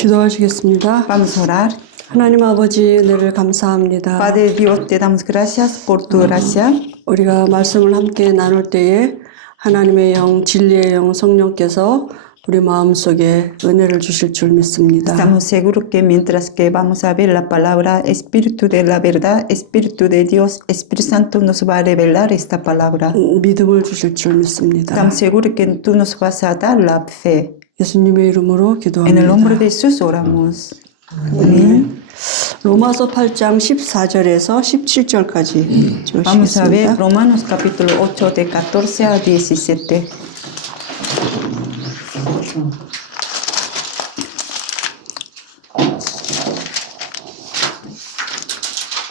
기도하시겠습니다. Vamos a orar. 하나님 아버지 은혜를 감사합니다. Padre Dios, te damos gracias por tu gracia. 우리가 말씀을 함께 나눌 때에 하나님의 영, 진리의 영 성령께서 우리 마음속에 은혜를 주실 줄 믿습니다. Estamos seguros que mientras que vamos a ver la palabra, Espíritu de la verdad, Espíritu de Dios, Espíritu Santo nos va a revelar esta palabra. 믿음을 주실 줄 믿습니다. Estamos seguros que tú nos vas a dar la fe. 예수님의 이름으로 En el nombre de 기도합니다. Jesús oramos. Amén. 로마서 8장 14절에서 17절까지 Vamos a ver 주시겠습니다. Romanos capítulo 8 de 14 a 17.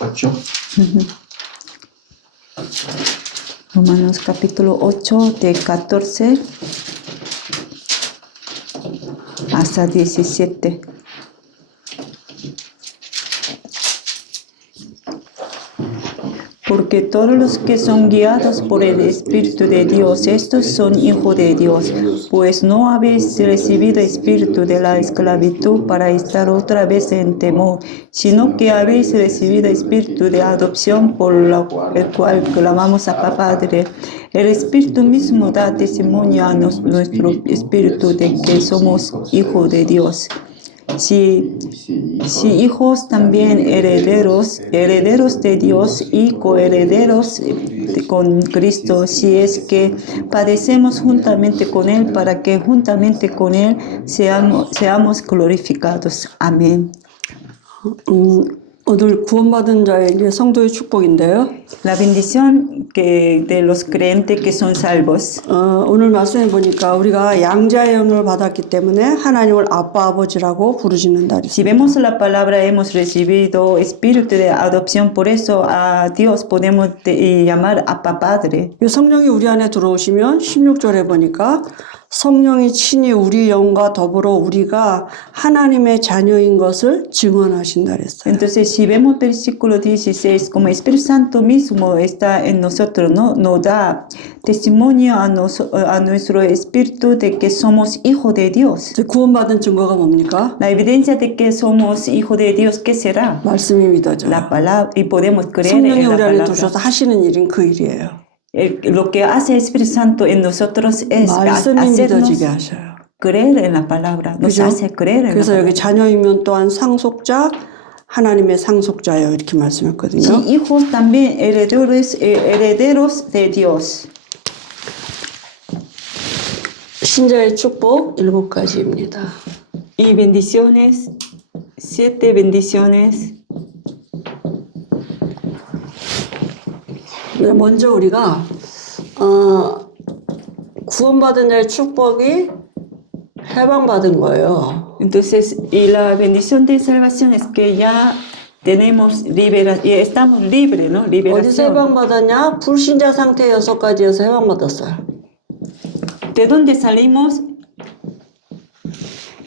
¿Ocho? Romanos capítulo 8 de 14 hasta 17. Porque todos los que son guiados por el Espíritu de Dios, estos son hijos de Dios, pues no habéis recibido espíritu de la esclavitud para estar otra vez en temor, sino que habéis recibido espíritu de adopción por el cual clamamos a Papá Padre. El Espíritu mismo da testimonio a nuestro espíritu de que somos hijos de Dios. Si hijos, también herederos, herederos de Dios y coherederos con Cristo, si es que padecemos juntamente con Él, para que juntamente con Él seamos glorificados. Amén. 오늘 구원받은 자에게 성도의 축복인데요. La bendición de los creyentes que son salvos. 오늘 말씀해 보니까 우리가 양자의 영을 받았기 때문에 하나님을 아빠 아버지라고 부르시는 날이. Si vemos la palabra, hemos recibido espíritu de adopción, por eso a Dios podemos llamar a Papá Padre. 이 성령이 우리 안에 들어오시면 16절에 보니까 성령이 친히 우리 영과 더불어 우리가 하나님의 자녀인 것을 증언하신다 그랬어요. Entonces, si vemos versículo 16, como Espíritu Santo mismo está en nosotros, ¿no? Nos da testimonio a nuestro espíritu de que somos hijos de Dios. 구원받은 증거가 뭡니까? La evidencia de que somos hijos de Dios, ¿qué será? 말씀이 믿어져요. La palabra, y podemos creer 성령이 en la 우리 안에 palabra. 두셔서 하시는 일은 그 일이에요. Lo que hace el Espíritu Santo en nosotros es 말씀이 hacernos 믿어지게 하셔요. creer en la palabra, nos 그죠? hace creer en la 그래서 palabra. 여기 자녀이면 또한 상속자, 하나님의 상속자예요. 이렇게 말씀했거든요. Sí, hijos también herederos de Dios. 신자의 축복 7가지입니다. Y bendiciones, 7 bendiciones. 먼저 우리가 구원받은 자의 축복이 해방받은 거예요. Entonces, y la bendición de salvación es que ya tenemos y estamos libres, ¿no? 어디서 Liberación. 해방받았냐? 불신자 상태 6가지에서 해방받았어요. ¿De dónde salimos?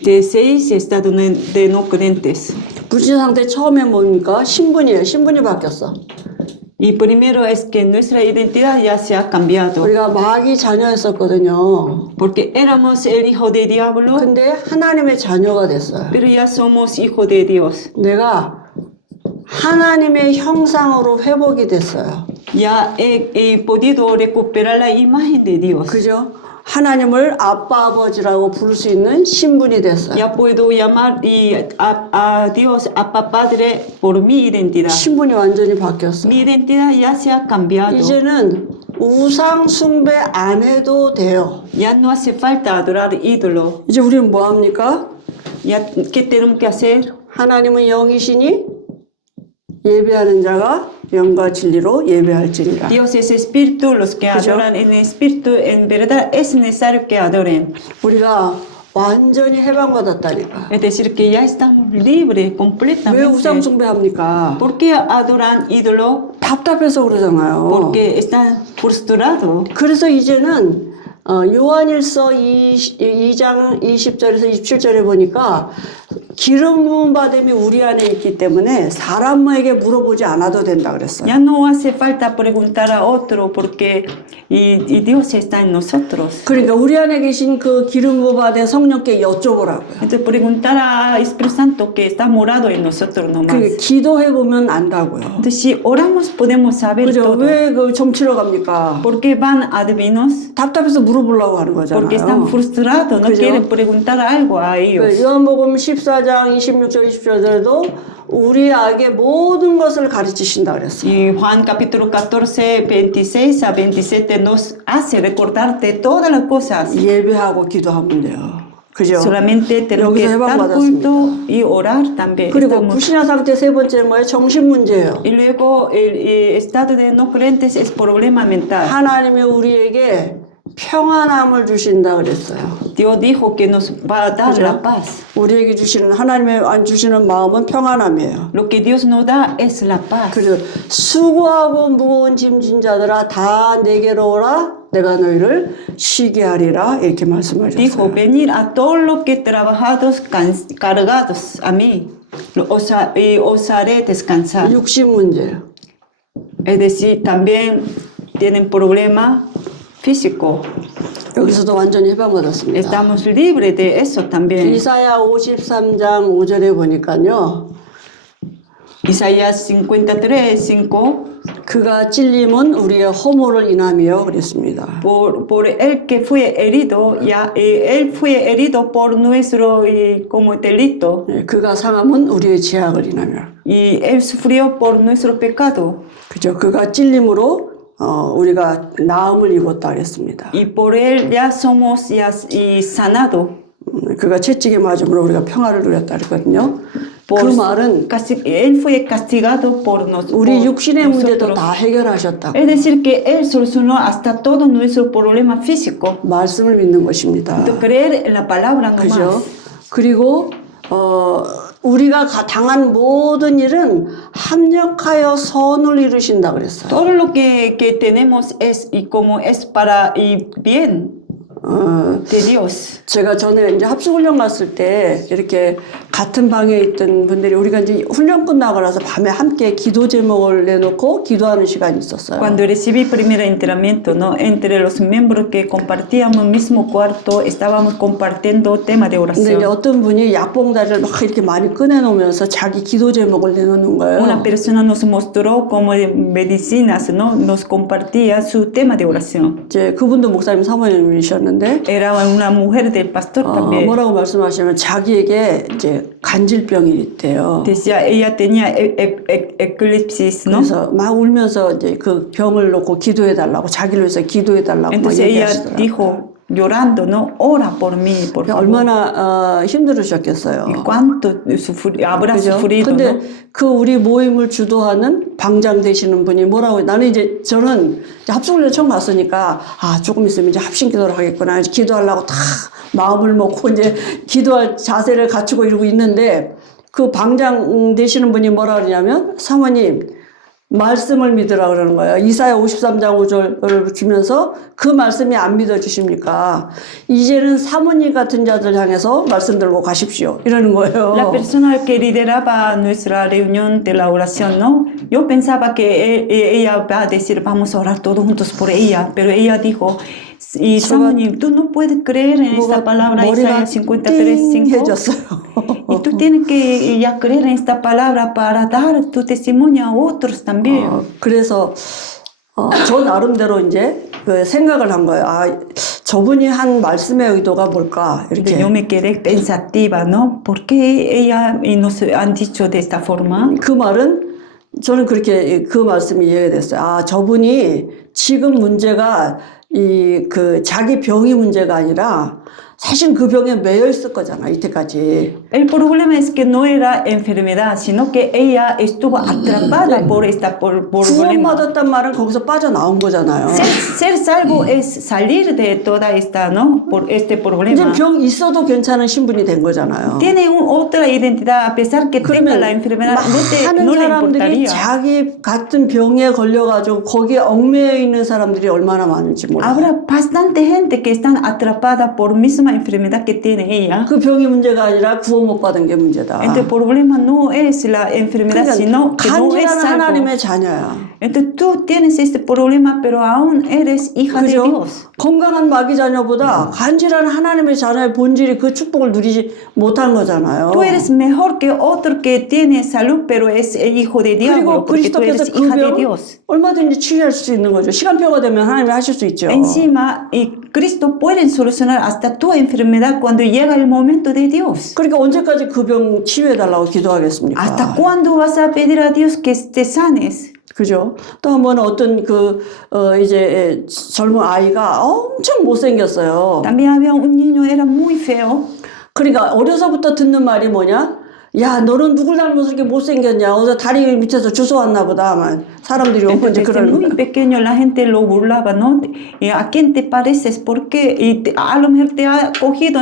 De 6 estados de no creyentes. 불신자 상태 처음에 뭡니까? 신분이에요. 신분이 바뀌었어. Y primero es que nuestra identidad ya se ha cambiado. 우리가 마귀 자녀였었거든요. Porque éramos el hijo del diablo, 근데 하나님의 자녀가 됐어요. pero ya somos hijos de Dios. 내가 하나님의 형상으로 회복이 됐어요. Ya he podido recuperar la imagen de Dios. 그죠? 하나님을 아빠 아버지라고 부를 수 있는 신분이 됐어요. Ya puedo llamar a Dios, a Papá Padre, por mi identidad. 신분이 완전히 바뀌었어요. Mi identidad ya se ha cambiado. 이제는 우상 숭배 안 해도 돼요. Ya no hace falta adorar ídolo. 이제 우리는 뭐 합니까? Ya, ¿qué tenemos que hacer? 하나님은 영이시니 예배하는 자가 영과 진리로 예배할지니라. Dios es espíritu, los que ¿그죠? adoran en espíritu, en verdad es necesario que adoren. 우리가 완전히 해방받았다니까. Es decir, que ya estamos libres 왜 completamente. 우상 숭배합니까? ¿Por qué adoran ídolo? 답답해서 그러잖아요. Porque están frustrados. 그래서 이제는 요한일서 2장 20절에서 27절에 보니까 기름 부은 받음이 우리 안에 있기 때문에 사람에게 물어보지 않아도 된다 그랬어요. Ya no hace falta preguntar a otro porque y Dios está en nosotros. 그러니까 우리 안에 계신 그 기름 부어 받은 성령께 여쭤보라고요. Entonces preguntar al Espíritu Santo que está morado en nosotros nomás. 그 기도해 보면 안다고요. Entonces si oramos podemos saber 그죠? todo. 왜 그 점치러 갑니까? ¿Por qué van adivinos? 답답해서 물어보려고 하는 Porque están 거잖아요. frustrados, no 그죠? quieren preguntar algo a ellos. 그 요한복음 14장 26절 20절에도 우리에게 모든 것을 가르치신다 그랬어요. Y Juan capítulo 14, 26 a 27 nos hace recordarte todas las cosas. 예배하고 기도하면 돼요. 그죠? Solamente tenemos que 여기서 estar 해방받았습니다. culto y orar también. 그리고 Estamos- 불신앙 상태 세 번째는 뭐예요? 정신 문제예요. Y luego el estado de no creyentes es problema mental. 하나님이 우리에게 평안함을 주신다 그랬어요. Dios dijo que nos va a dar la paz. 우리에게 주시는 하나님의 안 주시는 마음은 평안함이에요. Lo que Dios nos da es la paz. 그리고 수고하고 무거운 짐진 자들아 다 내게로 오라 내가 너희를 쉬게 하리라 이렇게 Dijo, 말씀하셨어요. venir a todos los que trabajados, cargados a mí, y os haré descansar. 육신 문제예요. Es decir, también tienen problema físico. 여기서도 완전히 해방받았습니다. Estamos libres de eso también. 이사야 53장 5절에 보니까요. Isaías 53, 5. 그가 찔림은 우리의 허물을 인함이요 그랬습니다. Por el que fue herido, ya él fue herido por nuestro como delito, 예, 그가 상함은 우리의 죄악을 인하며. y él sufrió por nuestro pecado, 그죠? 그가 찔림으로 우리가 나음을 입었다 그랬습니다. y por él ya somos ya sanado. 그가 채찍에 맞음으로 우리가 평화를 누렸다 그랬거든요. 그 말은 Él fue castigado por 우리 육신의 문제도 nosotros. 다 해결하셨다. Es decir, que él solucionó hasta todo nuestro problema físico. 말씀을 믿는 것입니다. Entonces, creer en la palabra 그죠? nomás. 그리고 우리가 당한 모든 일은 합력하여 선을 이루신다 그랬어요. Todo lo que tenemos es y como es para y bien de Dios. 제가 전에 이제 합숙훈련 갔을 때 이렇게 같은 방에 있던 분들이 우리가 이제 훈련 끝나고 나서 밤에 함께 기도 제목을 내놓고 기도하는 시간이 있었어요. Cuando recibí primer entrenamiento, ¿no? Entre los miembros que compartíamos el mismo cuarto, estábamos compartiendo tema de 근데 이제 oración. 어떤 분이 약봉다리를 막 이렇게 많이 꺼내놓으면서 자기 기도 제목을 내놓는 거예요. Una persona nos mostró como de medicinas, ¿no? Nos compartía su tema de oración. 이제 그분도 목사님 사모님이셨는데 Era una mujer del pastor también. 뭐라고 말씀하시면 자기에게 이제 간질병이 있대요. Decía, ella tenía eclipsis, ¿no? 그래서 막 울면서 이제 그 병을 놓고 기도해달라고 자기를 위해서 기도해달라고 막 Entonces ella 얘기하시더라고요. dijo, llorando, ¿no? Ora por mí, por favor. 얼마나 힘들으셨겠어요. Y cuánto habrá 그죠? sufrido, 근데 ¿no? 그 우리 모임을 주도하는 방장 되시는 분이 뭐라고 나는 이제 저는 합숙훈련 처음 갔으니까 조금 있으면 이제 합심 기도를 하겠구나 이제 기도하려고 다 마음을 먹고 이제 기도할 자세를 갖추고 이러고 있는데 그 방장 되시는 분이 뭐라 그러냐면 사모님 말씀을 믿으라 그러는 거예요. 이사야 53장 5절을 주면서 그 말씀이 안 믿어지십니까? 이제는 사모님 같은 자들 향해서 말씀 들고 가십시오. 이러는 거예요. La persona que lideraba nuestra reunión de la oración, ¿no? Yo pensaba que ella va a decir, vamos a orar todos juntos por ella, pero ella dijo, y Samuel, tú no puedes creer en esta palabra, 머리가 Isaías 53:5. 띵해졌어요. Y tú tienes que ya creer en esta palabra para dar tu testimonio a otros también. 그래서 저 나름대로 이제 그 생각을 한 거예요. 저분이 한 말씀의 의도가 뭘까 이렇게. Yo me quedé pensativa, ¿no? ¿Por qué ella y nos han dicho de esta forma? 그 말은 저는 그렇게 그 말씀이 이해가 됐어요. 저분이 지금 문제가 그 자기 병이 문제가 아니라 사실 그 병에 매여 있을 거잖아 이때까지. El problema es que no era enfermedad, sino que ella estuvo atrapada por esta problema. 구원받았단 말은 거기서 빠져나온 거잖아요. Ser salvo es salir de toda esta, ¿no? Por este 이제 problema. 병 있어도 괜찮은 신분이 된 거잖아요. Tiene otra identidad, a pesar que tenga la enfermedad, 많은 no le 사람들이 importaría. 자기 같은 병에 걸려가지고 거기에 얽매여 있는 사람들이 얼마나 많은지 몰라요. Habrá bastante gente que están atrapada por misma misma enfermedad que tiene ella. 그 병이 문제가 아니라 구원 못 받은 게 문제다. Entonces, el problema no es la enfermedad, sino que no es 간절한 salvo. 하나님의 자녀야. Entonces, tú tienes este problema, pero aún eres hija de 그죠? Dios. 건강한 마귀 자녀보다 간절한 하나님의 자녀의 본질이 그 축복을 누리지 못한 거잖아요. Tú eres mejor que otro que tiene salud, pero es el hijo de 그리고 diablo, porque tú 그리스도께서 eres 그 hija de 병 Dios. 얼마든지 치유할 수 있는 거죠. 시간표가 되면 하나님이 하실 수 있죠. Encima, y Cristo puede solucionar hasta tu enfermedad cuando llega el momento de Dios. 그러니까 언제까지 그 병 치유해달라고 기도하겠습니까? ¿Hasta cuándo vas a pedir a Dios que te sanes? 그죠? 또 한 번은 어떤 이제 젊은 아이가 엄청 못생겼어요. También había un niño, era muy feo. 그러니까 어려서부터 듣는 말이 뭐냐? 야, 너는 누굴 닮아서 이렇게 못생겼냐? 어제 다리 밑에서 주워왔나 보다. 만 사람들이 오면 이제 Desde 그러는 muy 거야. pequeño la gente lo burlaba, ¿no? ¿Y a quién te pareces? ¿Por qué? A lo mejor te ha cogido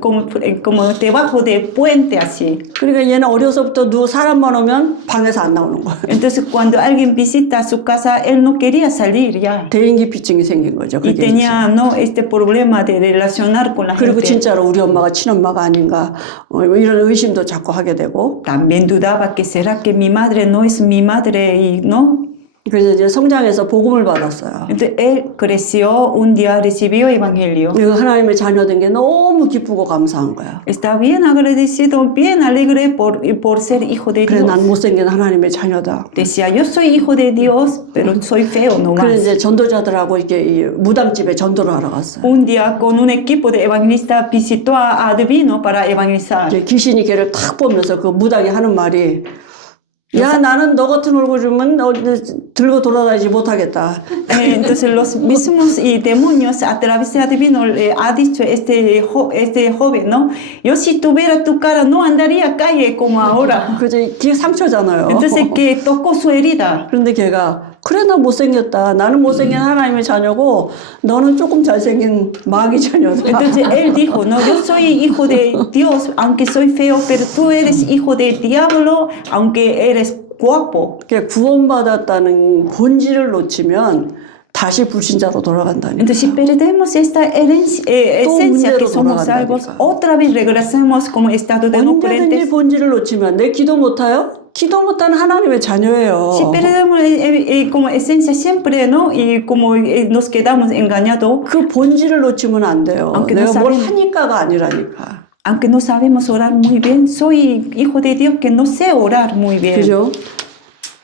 como debajo del puente así. 그러니까 얘는 어려서부터 사람만 오면 방에서 안 나오는 거야. Entonces cuando alguien visita su casa, él no quería salir ya. 대인기피증이 생긴 거죠. Y 그게 tenía, ¿no? este problema de relacionar con la 그리고 gente. 진짜로 우리 엄마가 친엄마가 아닌가 이런 의심도 자꾸 하게 되고 También dudaba que será que mi madre no es mi madre y no. 그래서 이제 성장해서 복음을 받았어요. Entonces él creció, un día recibió evangelio. 이거 하나님의 자녀된 게 너무 기쁘고 감사한 거야. Está bien agradecido, bien alegre por ser hijo de 그래 Dios. 난 못생긴 하나님의 자녀다. Decía, yo soy hijo de Dios, pero soy feo 그래서 nomás. 이제 전도자들하고 이렇게 이 무당집에 전도를 하러 갔어요. Un día con un equipo de evangelistas visitó a Adivino para evangelizar. 이제 귀신이 걔를 탁 보면서 그 무당이 하는 말이 야 나는 너 같은 얼굴이면 들고 돌아다니지 못하겠다. Entonces los mismos y demonios a través de Adivino le ha dicho este joven, ¿no? Yo si tuviera tu cara no andaría a calle como ahora. 그죠? 그게 상처잖아요. Entonces que tocó su herida. 그런데 걔가 그래 나 못생겼다. 나는 못생긴 하나님의 자녀고 너는 조금 잘생긴 마귀 자녀다. Entonces él dijo, no, yo soy hijo de Dios, aunque soy feo, pero tú eres hijo del diablo, aunque eres guapo. 구원받았다는 본질을 놓치면 다시 불신자로 돌아간다니. Entonces si perdemos esta esencia que somos salvos, otra vez regresamos como estado de no 언제든지 creyentes. 본질을 놓치면 내 기도 못해요? 기도 못하는 하나님의 자녀예요. Si perdemos como esencia siempre, ¿no? Y como nos quedamos engañados, 그 본질을 놓치면 안 돼요. 아무튼 내가 뭘 사람이- 하니까가 아니라니까. aunque no sabemos orar muy bien, soy hijo de Dios que no sé orar muy bien. 그죠?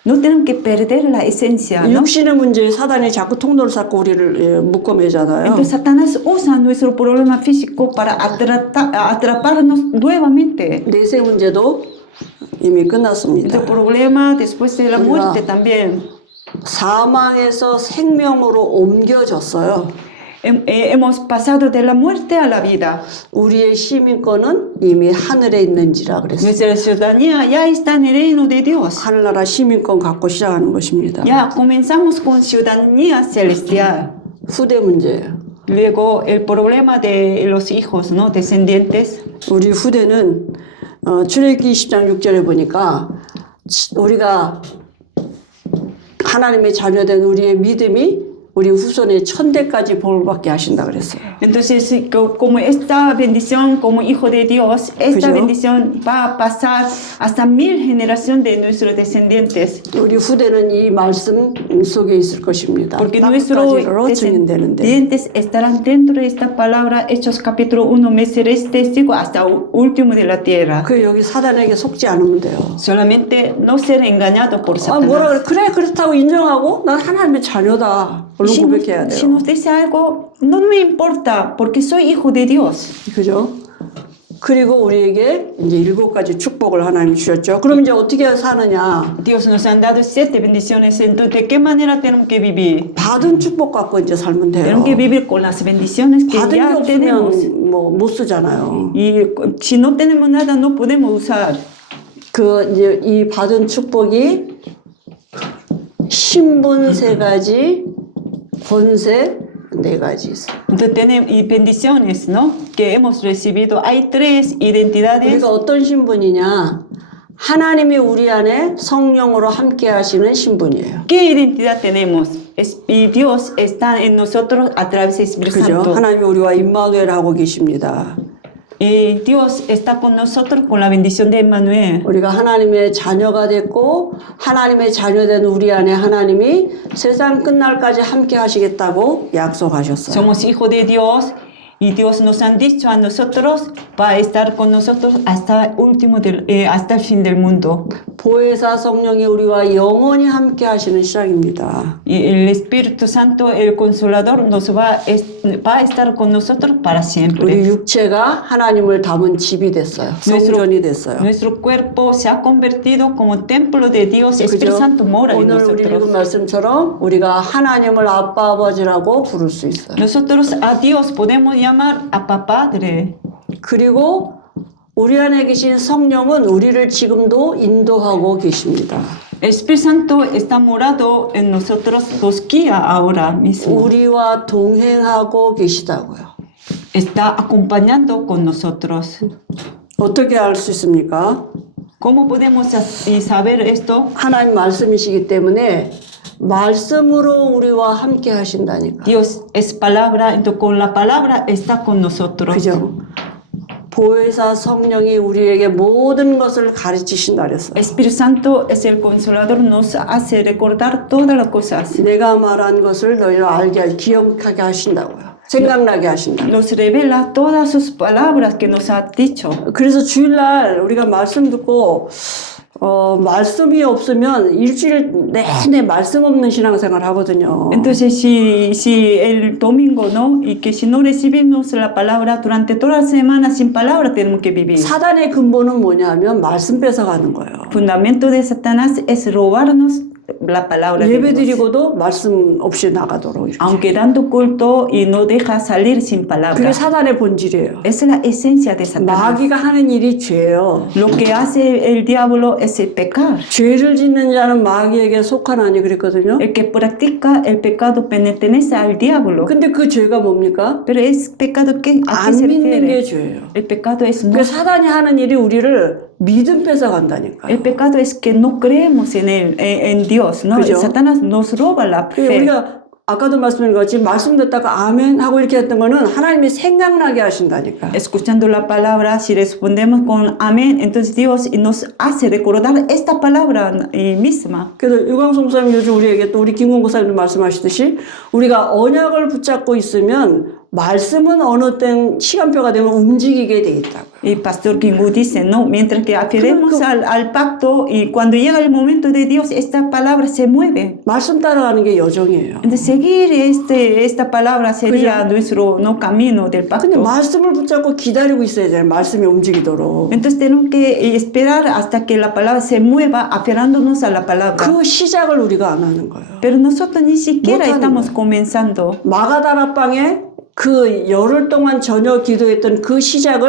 No tenemos que perder la esencia, ¿no? 육신의 문제에 사단이 자꾸 통로를 쌓고 우리를 묶어매잖아요. Entonces Satanás usa nuestro problema físico para atraparnos nuevamente. 내세 문제도 이미 끝났습니다. El problema después de la muerte también. 사망에서 생명으로 옮겨졌어요. Hemos pasado de la muerte a la vida. 우리의 시민권은 이미 하늘에 있는지라 그랬어요. Nuestra ciudadanía ya está en el reino de Dios. 하늘나라 시민권 갖고 시작하는 것입니다. Ya comenzamos con ciudadanía celestial. 후대 문제예요. Luego el problema de los hijos, ¿no? Descendientes. 우리 후대는 출애굽기 20장 6절에 보니까 우리가 하나님의 자녀된 우리의 믿음이 우리 후손의 천대까지 복을 받게 하신다 그랬어요. Entonces, como esta bendición como hijo de Dios, esta 그죠? bendición va a pasar hasta 1000 generaciones de nuestros descendientes. 우리 후대는 이 말씀 속에 있을 것입니다. Porque nuestros 땅까지로 증인되는데. descendientes estarán dentro de esta palabra, Hechos capítulo 1, me seréis testigo hasta último de la tierra. 그 여기 사단에게 속지 않으면 돼요. Solamente no ser engañado por 아, 뭐라 Satanás. 그래? 그래 그렇다고 인정하고 난 하나님의 자녀다. 얼른 고백해야 Si 돼요. nos dice algo, no me importa, porque soy hijo de Dios. 그죠? 그리고 우리에게 이제 7가지 축복을 하나님이 주셨죠. 그럼 이제 어떻게 사느냐? Dios nos han dado 7 bendiciones, entonces ¿de qué manera tenemos que vivir? 받은 축복 갖고 이제 살면 돼요. Tenemos que vivir con las bendiciones que 받은 게 ya tenemos. 없으면 뭐 못 쓰잖아요. Y si no tenemos nada, no podemos usar. 그 이제 이 받은 축복이 신분 3가지, 권세 4가지 있어요. Entonces tenemos y bendiciones, ¿no? Que hemos recibido. Hay 3 identidades. 우리가 어떤 신분이냐? 하나님이 우리 안에 성령으로 함께 하시는 신분이에요. ¿Qué identidad tenemos? y Dios está en nosotros a través del Espíritu 그죠? Santo. 하나님이 우리와 임마누엘 하고 계십니다. Y Dios está con nosotros con la bendición de Emmanuel. 우리가 하나님의 자녀가 됐고 하나님의 자녀된 우리 안에 하나님이 세상 끝날까지 함께 하시겠다고 약속하셨어요. Somos hijos de Dios y Dios nos han dicho a nosotros va a estar con nosotros hasta hasta el fin del mundo. 보혜사 성령이 우리와 영원히 함께 하시는 시작입니다. Y el Espíritu Santo, el Consolador, va a estar con nosotros para 우리 siempre. 육체가 하나님을 담은 집이 됐어요. 성전이 됐어요. Nuestro cuerpo se ha convertido como templo de Dios. El Espíritu 그죠? Santo mora en 오늘 우리 읽은 nosotros. 말씀처럼 우리가 하나님을 아빠 아버지라고 부를 수 있어요. Nosotros a Dios podemos llamar a Papá Padre. 그리고 우리 안에 계신 성령은 우리를 지금도 인도하고 계십니다. El Espíritu Santo está morado en nosotros, nos guía ahora mismo. 우리와 동행하고 계시다고요. Está acompañando con nosotros. 어떻게 알 수 있습니까? ¿Cómo podemos saber esto? 하나님 말씀이시기 때문에 말씀으로 우리와 함께 하신다니까. Dios es palabra, entonces con la palabra está con nosotros. 그죠? 보혜사 성령이 우리에게 모든 것을 가르치신다 그랬어요. Espíritu Santo es el consolador, nos hace recordar todas las cosas. 내가 말한 것을 너희는 기억하게 하신다고요. 생각나게 하신다. Nos revela todas sus palabras que nos ha dicho. 그래서 주일날 우리가 말씀 듣고 말씀이 없으면 일주일 내내 말씀 없는 신앙생활 하거든요. Entonces, si el domingo, ¿no? Y que si no recibimos la palabra durante toda la semana sin palabra tenemos que vivir. 사단의 근본은 뭐냐면 말씀 뺏어가는 거예요. Fundamento de Satanás es robarnos la palabra de 예배 Dios. 드리고도 말씀 없이 나가도록. 이렇게. Aunque dando culto y no deja salir sin 그게 palabra. 사단의 본질이에요. Esa es la esencia de Satanás. 마귀가 하는 일이 죄예요. Lo que hace el diablo es el pecar. 죄를 짓는 자는 마귀에게 속하나니 그랬거든요. El que practica el pecado pertenece al diablo. 근데 그 죄가 뭡니까? Pero es pecado que a qué 안 se 믿는 게 refiere. 죄예요. El pecado es no. 그 사단이 하는 일이 우리를 믿음 뺏어간다니까요. El pecado es que no creemos en él, en Dios, ¿no? 그죠? Satanás nos roba la fe. 우리가 아까도 말씀드린 것처럼 말씀 듣다가 아멘 하고 이렇게 했던 거는 하나님이 생각나게 하신다니까. Escuchando la palabra, si respondemos con amén, entonces Dios nos hace recordar esta palabra misma. 그래서 유광수 목사님 요즘 우리에게 또 우리 김공 목사님도 말씀하시듯이 우리가 언약을 붙잡고 있으면 말씀은 어느 때 시간표가 되면 움직이게 돼 있다고. Y Pastor Kingu dice, ¿no? Mientras que aferremos al pacto y cuando llega el momento de Dios, esta palabra se mueve. 말씀 따라가는 게 여정이에요. Entonces, seguir esta palabra sería nuestro no camino del 근데 pacto. 말씀을 붙잡고 기다리고 있어야 돼요. 말씀이 움직이도록. Entonces tenemos que esperar hasta que la palabra se mueva, aferrándonos a la palabra. 그 시작을 우리가 안 하는 거예요. Pero nosotros ni siquiera 못하는 estamos comenzando. 마가다락방에 그 열흘 동안 저녁 기도했던 그 시작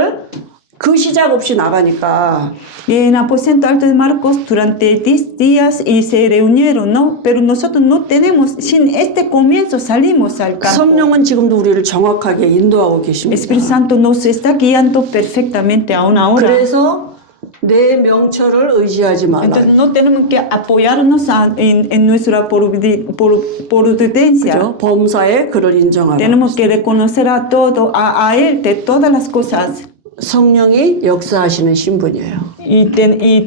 없이 나가니까 Y en aposento alto de Marcos, durante 10 días y se reunieron, ¿no? Pero nosotros no tenemos, sin este comienzo salimos al campo. 성령은 지금도 우리를 정확하게 인도하고 El 계십니다. Espíritu Santo nos está guiando perfectamente aún ahora. 그래서 내 명철을 의지하지 말라. Entonces no tenemos que apoyarnos en nuestra prudencia. 그죠? 범사에 그를 인정하라. Tenemos que reconocer a todo, a Él de todas las cosas. 성령이 역사하시는 신분이에요. Y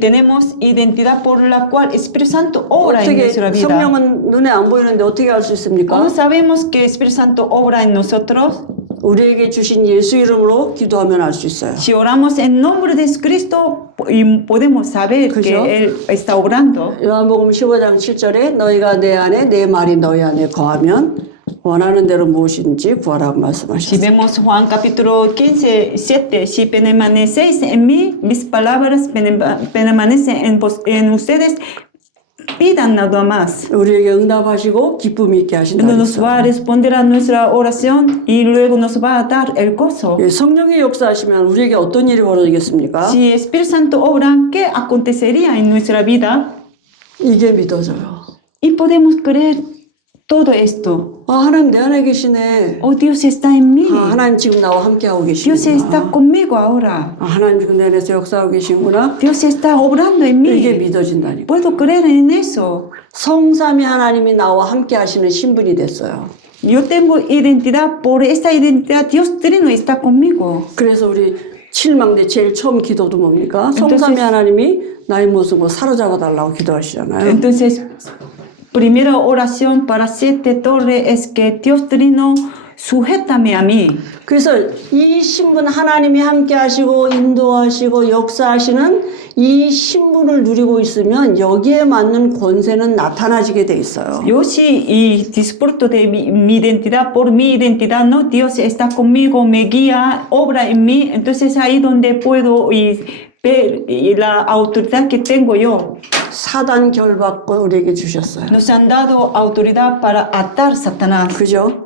tenemos identidad por la cual el Espíritu Santo obra en 어떻게 nuestra vida. 성령은 눈에 안 보이는데 어떻게 알 수 있습니까? ¿Cómo sabemos que el Espíritu Santo obra en nosotros? 우리에게 주신 예수 이름으로 기도하면 알 수 있어요. Si oramos en nombre de Cristo, podemos saber 그죠? que Él está obrando. 요한복음 15장 7절에 너희가 내 안에 내 말이 너희 안에 거하면 원하는 대로 무엇인지 구하라고 Si 말씀하셨어요. vemos Juan capítulo 15, 7, si permanecéis en mí, mis palabras permanecen en ustedes, pidan nada más. 우리에게 응답하시고 기쁨이 있게 하신다. Nos va a responder a nuestra oración y luego nos va a dar el gozo. 예, 성령이 역사하시면 우리에게 어떤 일이 벌어지겠습니까? Si el Espíritu Santo obra, ¿qué acontecería en nuestra vida? 이게 믿어져요. Y podemos creer todo esto. 아, 하나님 내 안에 계시네. Oh, Dios está en mí. 아, 하나님 지금 나와 함께하고 Dios 계시구나. está conmigo ahora. 아, 하나님 지금 내 안에서 역사하고 계시구나. Dios está obrando en 이게 mí. 믿어진다니까. Puedo creer en eso. 성삼위 하나님이 나와 함께 하시는 신분이 됐어요. Yo tengo identidad, por esta identidad Dios Trino está conmigo. 그래서 우리 칠망대 제일 처음 기도도 뭡니까? Entonces- 성삼위 하나님이 나의 모습을 사로잡아 달라고 기도하시잖아요. Entonces, primera oración para 7 torres es que Dios Trino sujétame a mí. 그래서 이 신분 하나님이 함께 하시고 인도하시고 역사하시는 이 신분을 누리고 있으면 여기에 맞는 권세는 나타나지게 돼 있어요. Yo sí y disfruto de mi identidad, por mi identidad, ¿no? Dios está conmigo, me guía, obra en mí, entonces ahí donde puedo ver la autoridad que tengo yo. 사단 결박권 우리에게 주셨어요. Nos han dado autoridad para atar Satanás. 그죠?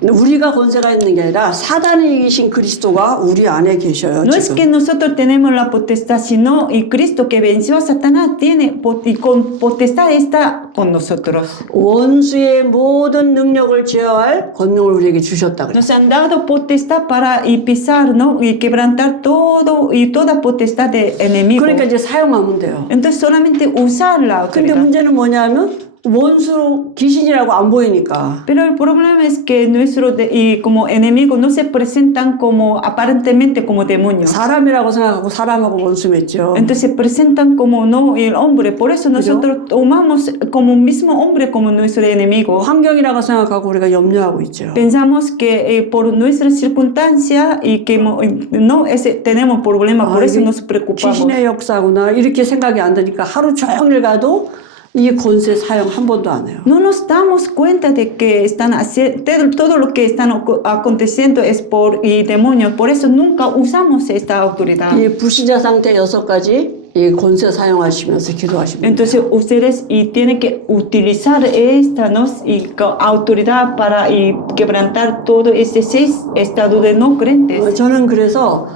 근데 우리가 권세가 있는 게 아니라 사단이 이기신 그리스도가 우리 안에 계셔요. No es 지금. que nosotros tenemos la potestad, sino y Cristo que venció a Satanás tiene y con potestad está con nosotros. 원수의 모든 능력을 제어할 권능을 우리에게 주셨다 그래요. Nos han dado potestad para y pisar, ¿no? Y quebrantar todo y toda potestad de enemigo. 그러니까 이제 사용하면 돼요. Entonces solamente usar la 근데 autoridad. 문제는 뭐냐면 원수 귀신이라고 안 보이니까. Pero el problema es que nuestros y como enemigos no se presentan como aparentemente como demonios. 사람이라고 생각하고 사람하고 원수 맺죠. Entonces se presentan como no el hombre. Por eso nosotros tomamos como un mismo hombre como nuestro enemigo. 환경이라고 생각하고 우리가 염려하고 있죠. Pensamos que por nuestras circunstancias y que no tenemos problemas, por eso 이게 nos preocupamos. 귀신의 역사구나 이렇게 생각이 안 되니까 하루 종일 가도 이 권세 사용 한 번도 안 해요. No nos damos cuenta de que están haciendo, todo lo que están aconteciendo es por y demonios. Por eso nunca usamos esta autoridad. 이 불신자 상태 6가지 이 권세 사용하시면서 기도하십니다. Entonces ustedes y tienen que utilizar esta ¿no? y autoridad para y quebrantar todo ese 6 estado de no creyentes. 저는 그래서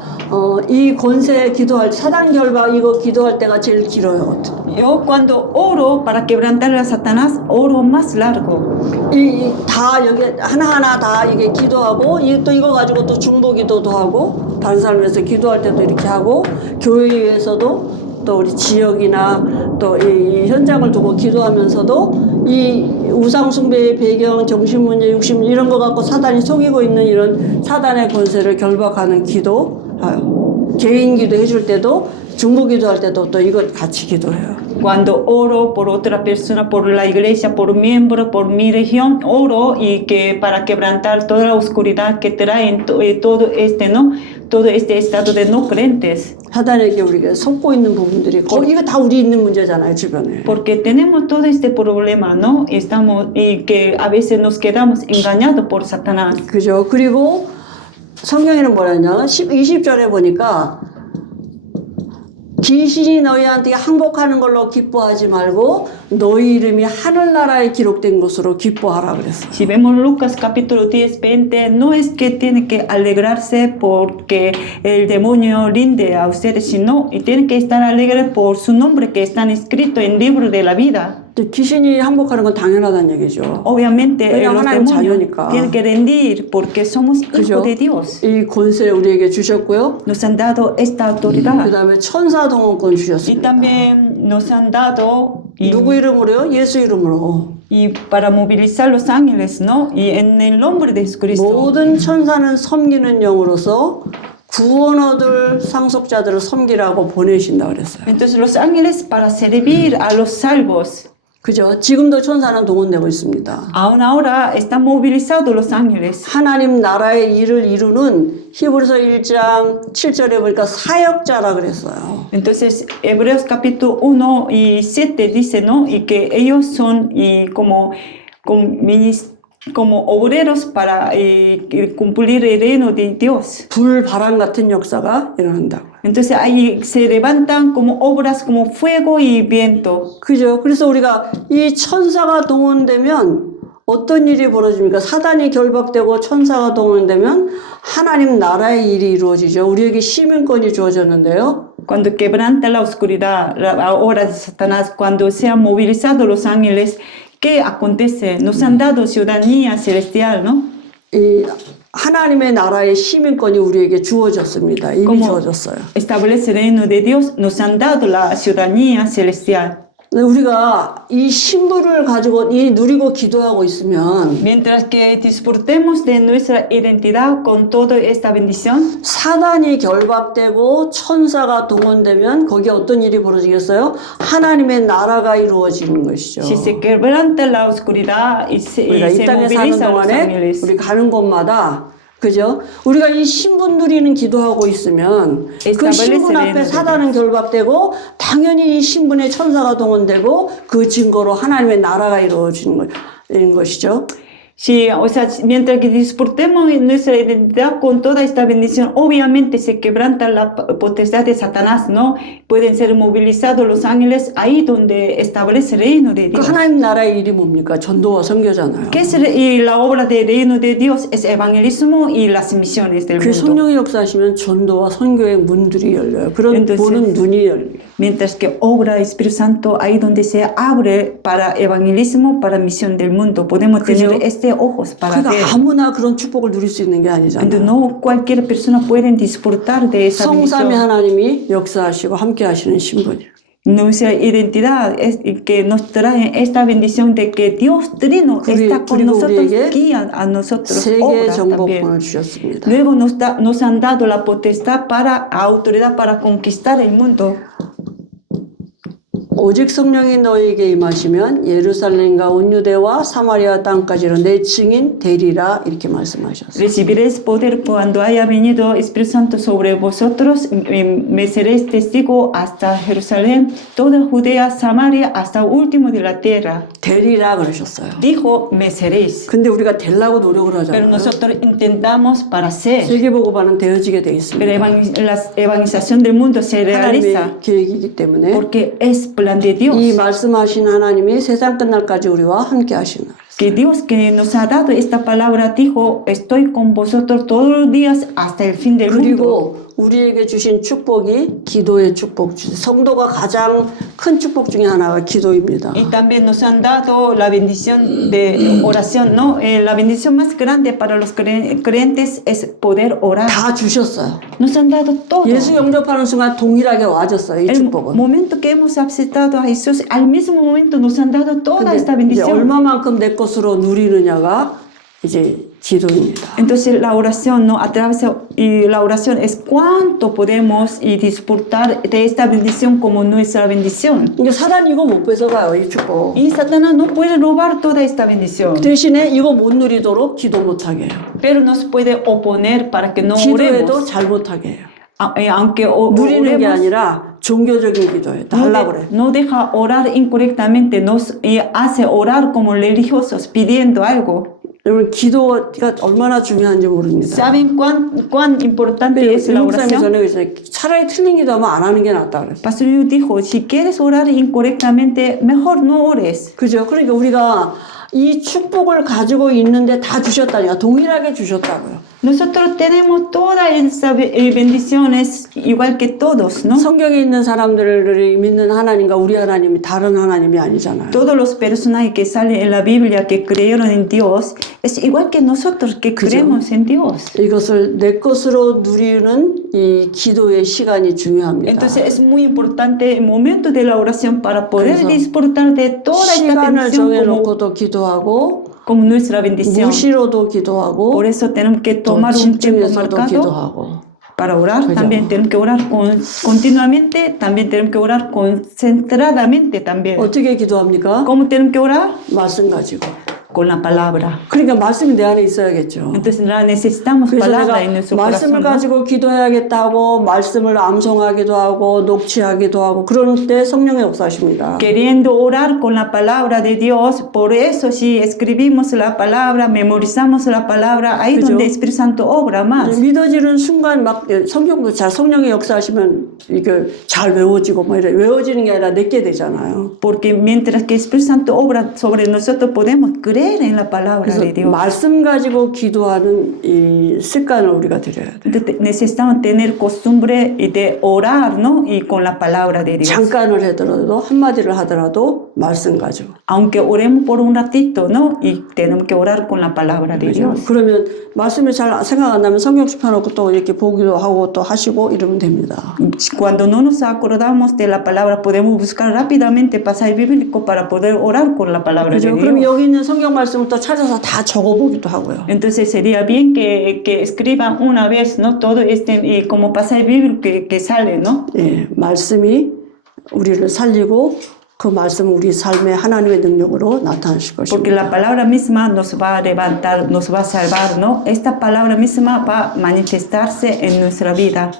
이 권세 기도할 사단 결박 이거 기도할 때가 제일 길어요. Yo cuando oro para quebrantar a Satanás oro más largo. 다 여기 하나하나 다 이게 기도하고 또 이거 가지고 또 중보 기도도 하고 다른 사람 위해서 기도할 때도 이렇게 하고 교회에서도 또 우리 지역이나 또 이 현장을 두고 기도하면서도 이 우상 숭배의 배경, 정신문제, 육신문제 이런 거 갖고 사단이 속이고 있는 이런 사단의 권세를 결박하는 기도, 개인 기도 해줄 때도 중보 기도할 때도 또 이것 같이 기도해요. Cuando oro por otra persona, por la iglesia, por miembro, por mi región, oro y que para quebrantar toda la oscuridad que traen todo este, ¿no? Todo este estado de no creyentes. 사단에게 우리가 속고 있는 부분들이 이거 다 우리 있는 문제잖아요, 주변에. Porque tenemos todo este problema, ¿no? Estamos y que a veces nos quedamos engañados por Satanás. 그죠? 그리고 성경에는 뭐라냐? 20절에 보니까 귀신이 너희한테 항복하는 걸로 기뻐하지 말고 너희 이름이 하늘나라에 기록된 것으로 기뻐하라 그랬어요. Si vemos Lucas capítulo 10, 20, no es que tiene que alegrarse porque el demonio rinde a ustedes, sino y tienen que estar alegres por su nombre que están escritos en el libro de la vida. 귀신이 항복하는 건 당연하다는 얘기죠. Obviamente los 하나님 demonios 자녀니까. tienen que rendir porque somos 그죠? hijos de Dios. 이 권세를 우리에게 주셨고요. Nos han dado esta autoridad. 그 다음에 천사 동원권 Y 주셨습니다. también nos han dado 누구 이름으로요? 예수 이름으로. y para movilizar los ángeles, ¿no? Y en el nombre de Jesucristo. 모든 천사는 섬기는 영으로서 구원 얻을 상속자들을 섬기라고 보내신다 그랬어요. Entonces los ángeles para servir a los salvos. 그죠? 지금도 천사는 동원되고 있습니다. Aún ahora están movilizados los ángeles. 하나님 나라의 일을 이루는 히브리서 1장 7절에 보니까 사역자라 그랬어요. Entonces Hebreos capítulo 1 y 7 dice, ¿no? Y que ellos son y como obreros para cumplir el reino de Dios. 불, 바람 같은 역사가 일어난다고. Entonces ahí se levantan como obras como fuego y viento. 그죠? 그래서 우리가 이 천사가 동원되면 어떤 일이 벌어집니까? 사단이 결박되고 천사가 동원되면 하나님 나라의 일이 이루어지죠. 우리에게 시민권이 주어졌는데요. Cuando quebranta la oscuridad, la obra de Satanás, cuando sean movilizados los ángeles, ¿Qué acontece? Nos han dado ciudadanía celestial, ¿no? 이 하나님의 나라의 시민권이 우리에게 주어졌습니다. 이미 Como 주어졌어요. establece el reino de Dios, nos han dado la ciudadanía celestial. 근데 우리가 이 신분을 가지고 이 누리고 기도하고 있으면 Mientras que disfrutemos de nuestra identidad con toda esta bendición, 사단이 결박되고 천사가 동원되면 거기에 어떤 일이 벌어지겠어요? 하나님의 나라가 이루어지는 것이죠. si se quebranta la oscuridad y 우리가 이 se 땅에 사는 movilizan los 동안에 ángeles, 우리 가는 곳마다 그죠? 우리가 이 신분 누리는 기도하고 있으면 그 신분 앞에 사단은 결박되고 당연히 이 신분에 천사가 동원되고 그 증거로 하나님의 나라가 이루어지는 것이죠. si, o sea, mientras que disfrutemos de nuestra identidad con toda esta bendición, obviamente se quebranta la potestad de Satanás, ¿no? Pueden ser movilizados los ángeles ahí donde establece el reino de 그 Dios. 하나님 나라의 일이 뭡니까? 전도와 선교잖아요. ¿Qué es y la obra del reino de Dios? Es evangelismo y las misiones del 그 mundo. 성령의 역사하시면 전도와 선교의 문들이 열려요. 그런 Entonces, 보는 눈이 열려요. Mientras que obra el Espíritu Santo ahí donde se abre para evangelismo, para misión del mundo. Podemos tener 그죠? ojos para ver. 그러니까 아무나 그런 축복을 누릴 수 있는 게 Entonces, 아니잖아요. no cualquier persona puede disfrutar de esa 성삼위 bendición. 하나님이 역사하시고 함께 하시는 신분이에요. Nuestra identidad es que nos trae esta bendición de que Dios Trino está con 그리고 nosotros, 우리에게 guía a nosotros, 세계 obra 정복권을 también. 주셨습니다. Luego nos han dado la potestad para autoridad para conquistar el mundo. 오직 성령이 너희에게 임하시면 예루살렘과 온 유대와 사마리아 땅까지로 내 증인 되리라 이렇게 말씀하셨어요. Recibiréis poder cuando haya venido Espíritu Santo sobre vosotros, me seréis testigo hasta Jerusalén, toda Judea, Samaria, hasta el último de la tierra. 되리라 그러셨어요. Dijo, me seréis. 근데 우리가 되려고 노력을 Pero 하잖아요. nosotros intentamos para ser. 세계보고반은 되어지게 돼 Pero 있습니다. la evangelización del mundo se realiza 하나님의 계획이기 때문에 porque es plan de Dios. 이 말씀하신 하나님이 세상 끝날까지 우리와 함께 하시는 Que Dios que nos ha dado esta palabra dijo, estoy con vosotros todos los días hasta el fin del mundo. 그리고 우리에게 주신 축복이 기도의 축복, 성도가 가장 큰 축복 중에 하나가 기도입니다. Y también nos han dado la bendición de oración, ¿no? La bendición más grande para los creyentes es poder orar. 다 주셨어요. Nos han dado todo. 예수 영접하는 순간 동일하게 와졌어요. 이 El 축복은. momento que hemos aceptado a Jesús, al mismo momento nos han dado toda esta 근데 이제 bendición. 얼마만큼 내 것으로 누리느냐가 이제 기도입니다. Entonces la oración, ¿no? A través y la oración es cuánto podemos y disfrutar de esta bendición como nuestra bendición. 이게 사단이 이거 못 뺏어가요, 이 축복. Y Satanás no puede robar toda esta bendición, 대신에 이거 못 누리도록 기도 못하게 해요. pero nos puede oponer para que no 기도해도 oremos. 잘 못하게 해요. Aunque 누리는 게 oremos, 아니라 종교적인 기도예요. no, 하려고 그래. no deja orar incorrectamente, nos hace orar como religiosos pidiendo algo. 여러분 기도가 얼마나 중요한지 모릅니다. ¿Saben cuán importante es la 목사님이 oración? 전에 그랬어요. 차라리 틀린 기도하면 안 하는 게 낫다 그랬어요. Pastor Yu dijo, si quieres orar incorrectamente, mejor no ores. 그죠? 그러니까 우리가 이 축복을 가지고 있는데 다 주셨다니까 동일하게 주셨다고요. Nosotros tenemos todas esas bendiciones igual que todos, ¿no? 성경에 있는 사람들을 믿는 하나님과 우리 하나님이 다른 하나님이 아니잖아요. Todos los personajes que salen en la Biblia que creyeron en Dios es igual que nosotros que creemos en Dios. 이것을 내 것으로 누리는 이 기도의 시간이 중요합니다. Entonces es muy importante el momento de la oración para poder 그래서 disfrutar de toda esta 시간을 bendición 정해놓고도 기도하고 como nuestra bendición. 무시로도 기도하고 Por eso tenemos que 또 tomar un tiempo 집중해서도 marcado 기도하고 para orar. 그죠. También tenemos que orar continuamente, también tenemos que orar concentradamente también. 어떻게 기도합니까? ¿Cómo tenemos que orar? 말씀 가지고. Con la palabra. 그러니까 말씀이 내 안에 있어야겠죠. Entonces necesitamos 그래서 palabra en 내가 nuestro 말씀을 corazón. ¿no? 가지고 기도해야겠다고 말씀을 암송하기도 하고 녹취하기도 하고 그럴 때 성령의 역사십니다. Queriendo orar con la palabra de Dios, por eso si escribimos la palabra, memorizamos la palabra, ahí 그죠? donde el Espíritu Santo obra más. 믿어지는 순간 막 성경도 잘 성령의 역사하시면 이게 잘 외워지고 뭐 이래 외워지는 게 아니라 내게 되잖아요. Porque mientras que el Espíritu Santo obra sobre nosotros, podemos creer creer en la palabra 그래서 de Dios. 말씀 가지고 기도하는 이 습관을 우리가 들여야 돼. Entonces, necesitamos tener costumbre de orar, ¿no? Y con la palabra de Dios. 잠깐을 하더라도 한마디를 하더라도 말씀 가지고. Aunque oremos por un ratito, ¿no? Y tenemos que orar con la palabra de Dios. 그러면 말씀이 잘 생각 안 나면 성경 펴놓고 또 이렇게 보기도 하고 또 하시고 이러면 됩니다. Cuando no nos acordamos de la palabra, podemos buscar rápidamente pasaje bíblico para poder orar con la palabra de 그죠? Dios. 그럼 여기 있는 성경 말씀을 또 찾아서 다 적어보기도 하고요. Entonces sería bien que escriban una vez, ¿no? Todo y como pasaje bíblico que sale, ¿no? 예, 말씀이 우리를 살리고 그 말씀은 우리 삶의 하나님의 능력으로 나타나실 Porque 것입니다. la palabra misma nos va a levantar, nos va a salvar, ¿no? Esta palabra misma va a manifestarse en nuestra vida.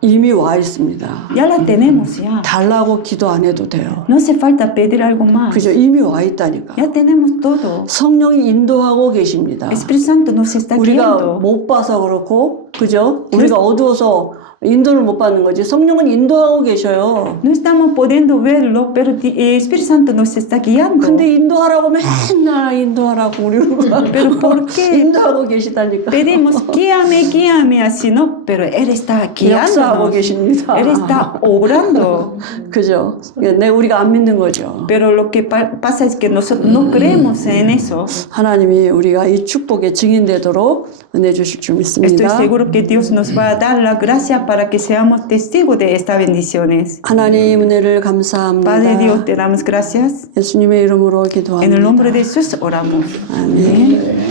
이미 와 있습니다. Ya la tenemos ya. 달라고 기도 안 해도 돼요. No hace falta pedir algo más. 그죠? 이미 와 있다니까. Ya tenemos todo. 성령이 인도하고 계십니다. El Espíritu Santo nos está 우리가 guiando. 못 봐서 그렇고, 그죠? 우리가 어두워서 인도를 못 받는 거지. 성령은 인도하고 계셔요. No estamos pudiendo verlo, pero el Espíritu Santo nos está guiando. 근데 인도하라고 맨날 인도하라고 우리가 Pero ¿por qué 인도하고 계시다니까. pedimos guíame, guíame así, no? Pero Él está 역사하고 guiándonos. 계십니다. Él está obrando. 그죠? 우리가 안 믿는 거죠. Pero lo que pasa es que nosotros no creemos en eso. 하나님이 우리가 이 축복의 증인되도록 은혜 주실 줄 Estoy 믿습니다. seguro que Dios nos va a dar la gracia para que seamos testigos de estas bendiciones. 하나님 은혜를 감사합니다. Padre Dios, te damos gracias. 예수님의 이름으로 En el 기도합니다. nombre de Jesús oramos. 아멘.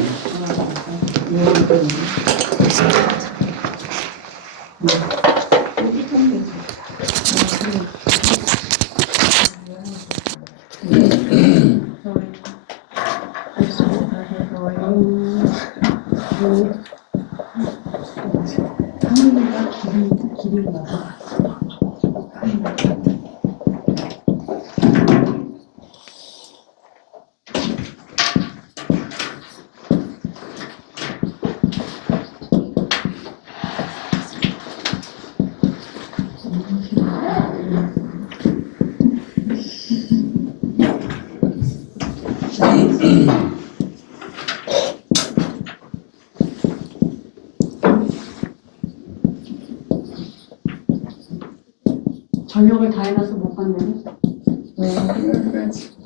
저녁을 다 해놔서 못 봤네.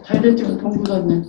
잘 됐지, 못 본 거 같네.